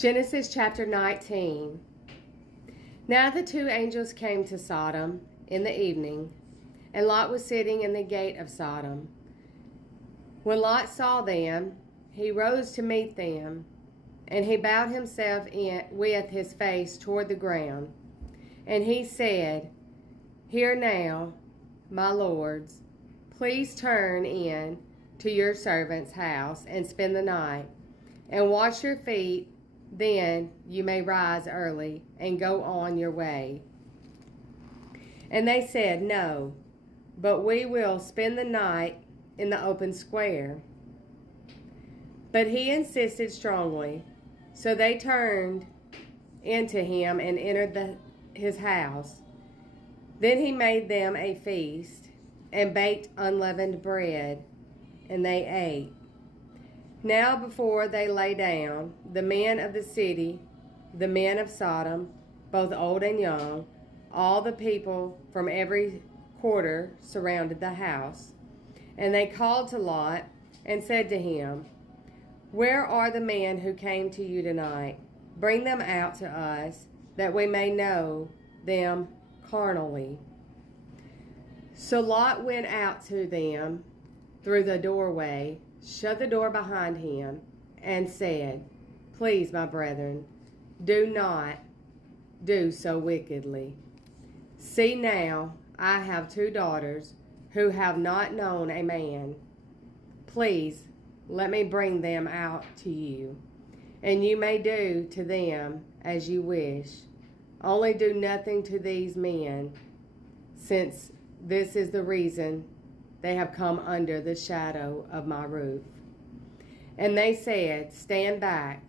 Genesis chapter 19. Now the two angels came to Sodom in the evening, and Lot was sitting in the gate of Sodom. When Lot saw them, he rose to meet them, and he bowed himself with his face toward the ground. And he said, "Hear now, my lords, please turn in to your servant's house and spend the night, and wash your feet. Then you may rise early and go on your way." And they said, "No, but we will spend the night in the open square." But he insisted strongly. So they turned into him and entered his house. Then he made them a feast and baked unleavened bread, and they ate. Now before they lay down, the men of the city, the men of Sodom, both old and young, all the people from every quarter surrounded the house. And they called to Lot and said to him, "Where are the men who came to you tonight? Bring them out to us, that we may know them carnally." So Lot went out to them through the doorway, shut the door behind him, and said, "Please, my brethren, do not do so wickedly. See now, I have two daughters who have not known a man. Please, let me bring them out to you, and you may do to them as you wish. Only do nothing to these men, since this is the reason they have come under the shadow of my roof." And they said, "Stand back."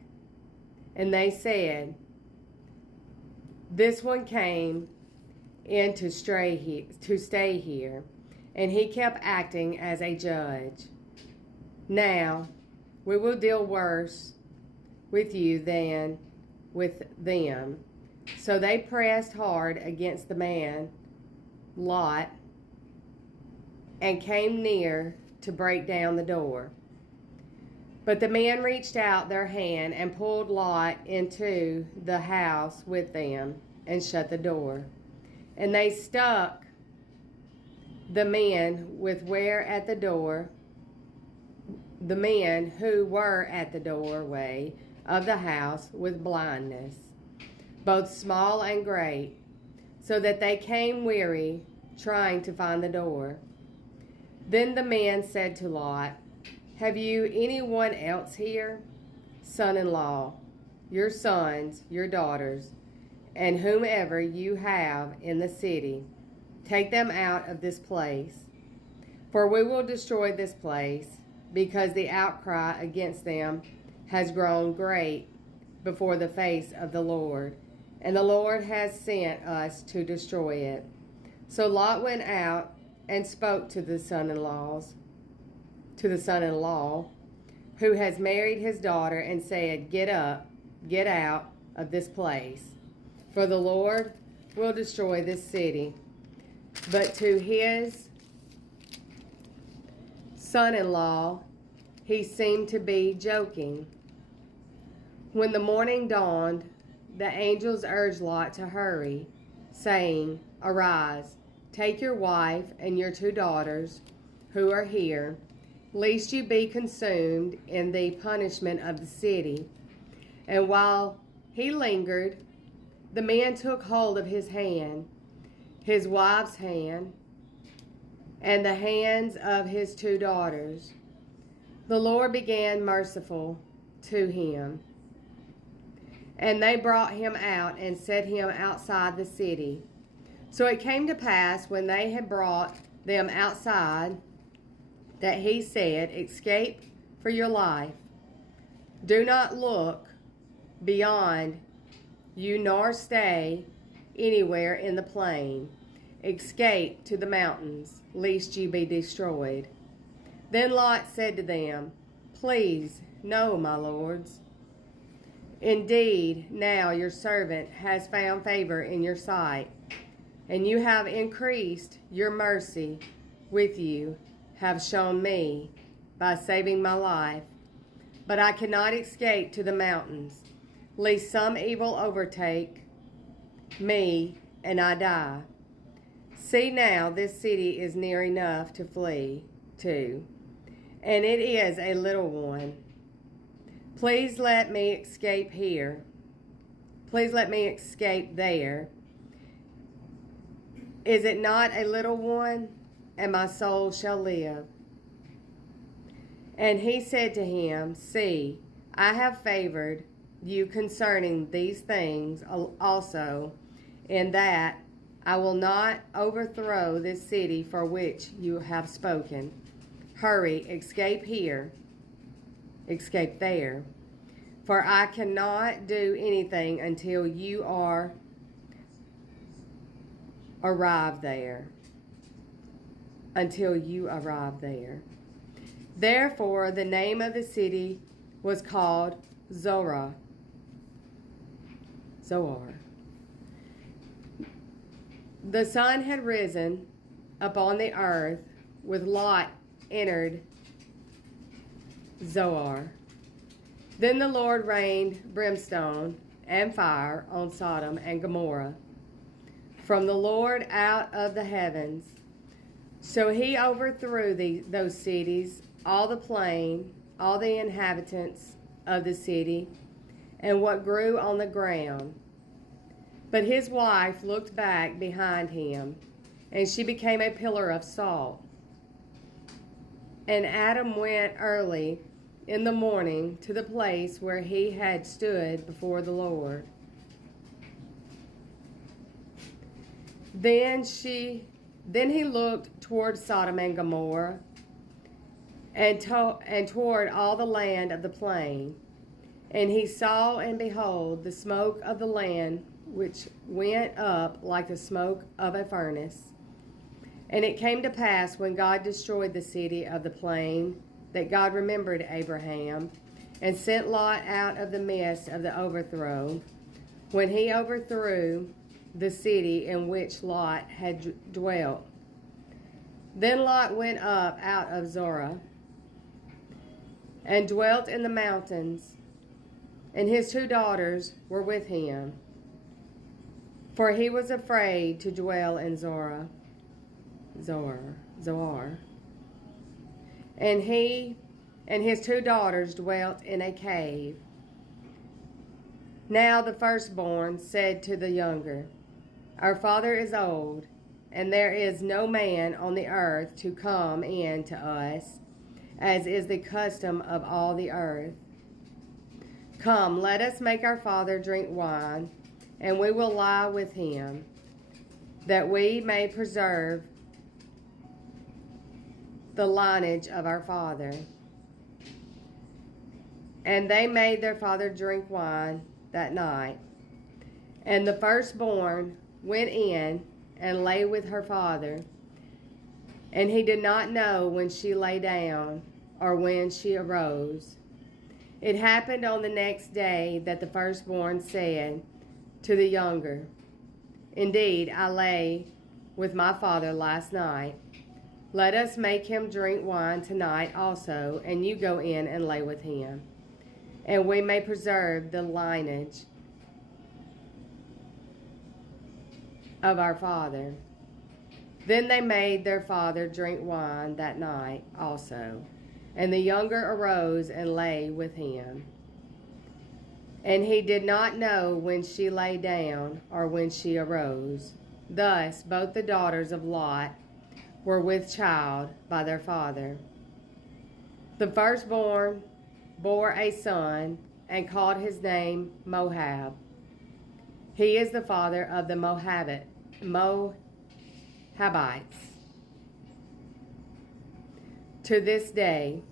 And they said, "This one came in to stay here, and he kept acting as a judge. Now we will deal worse with you than with them." So they pressed hard against the man, Lot, and came near to break down the door. But the men reached out their hand and pulled Lot into the house with them and shut the door. And they stuck the men who were at the doorway of the house with blindness, both small and great, so that they came weary trying to find the door. Then the man said to Lot, "Have you anyone else here? Son-in-law, your sons, your daughters, and whomever you have in the city, take them out of this place. For we will destroy this place, because the outcry against them has grown great before the face of the Lord, and the Lord has sent us to destroy it." So Lot went out and spoke to the son-in-law who has married his daughter, and said, "Get up, get out of this place, for the Lord will destroy this city." But to his son-in-law he seemed to be joking. When the morning dawned, the angels urged Lot to hurry, saying, "Arise, take your wife and your two daughters who are here, lest you be consumed in the punishment of the city." And while he lingered, the man took hold of his hand, his wife's hand, and the hands of his two daughters. The Lord began merciful to him, and they brought him out and set him outside the city. So it came to pass, when they had brought them outside, that he said, "Escape for your life. Do not look beyond you, nor stay anywhere in the plain. Escape to the mountains, lest you be destroyed." Then Lot said to them, "Please, no, my lords. Indeed, now your servant has found favor in your sight, and you have increased your mercy with you, have shown me by saving my life. But I cannot escape to the mountains, lest some evil overtake me and I die. See now, this city is near enough to flee to, and it is a little one. Please let me escape here. Please let me escape there. Is it not a little one? And my soul shall live. And he said to him, See, I have favored you concerning these things also, in that I will not overthrow this city for which you have spoken. Hurry, escape here, escape there. For I cannot do anything until you are arrived there. Until you arrive there. Therefore, the name of the city was called Zoar. The sun had risen upon the earth, with Lot entered Zoar. Then the Lord rained brimstone and fire on Sodom and Gomorrah from the Lord out of the heavens. So he overthrew those cities, all the plain, all the inhabitants of the city, and what grew on the ground. But his wife looked back behind him, and she became a pillar of salt. And Adam went early in the morning to the place where he had stood before the Lord. Then he looked toward Sodom and Gomorrah, and toward all the land of the plain. And he saw, and behold, the smoke of the land, which went up like the smoke of a furnace. And it came to pass, when God destroyed the city of the plain, that God remembered Abraham, and sent Lot out of the midst of the overthrow, when he overthrew the city in which Lot had dwelt. Then Lot went up out of Zoar, and dwelt in the mountains, and his 2 daughters were with him, for he was afraid to dwell in Zoar. And he and his 2 daughters dwelt in a cave. Now the firstborn said to the younger, Our father is old, and there is no man on the earth to come in to us, as is the custom of all the earth. Come, let us make our father drink wine, and we will lie with him, that we may preserve the lineage of our father. And they made their father drink wine that night. And the firstborn went in and lay with her father, and he did not know when she lay down or when she arose. It happened on the next day that the firstborn said to the younger, Indeed, I lay with my father last night. Let us make him drink wine tonight also, and you go in and lay with him, and we may preserve the lineage of our father. Then they made their father drink wine that night also, and the younger arose and lay with him. And he did not know when she lay down or when she arose. Thus both the daughters of Lot were with child by their father. The firstborn bore a son and called his name Moab. He is the father of the Moabites. To this day.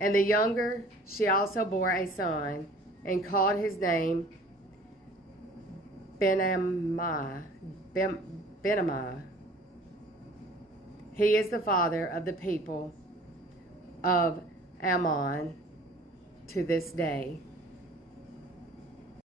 And the younger, she also bore a son and called his name Ben-ammi. He is the father of the people of Ammon to this day.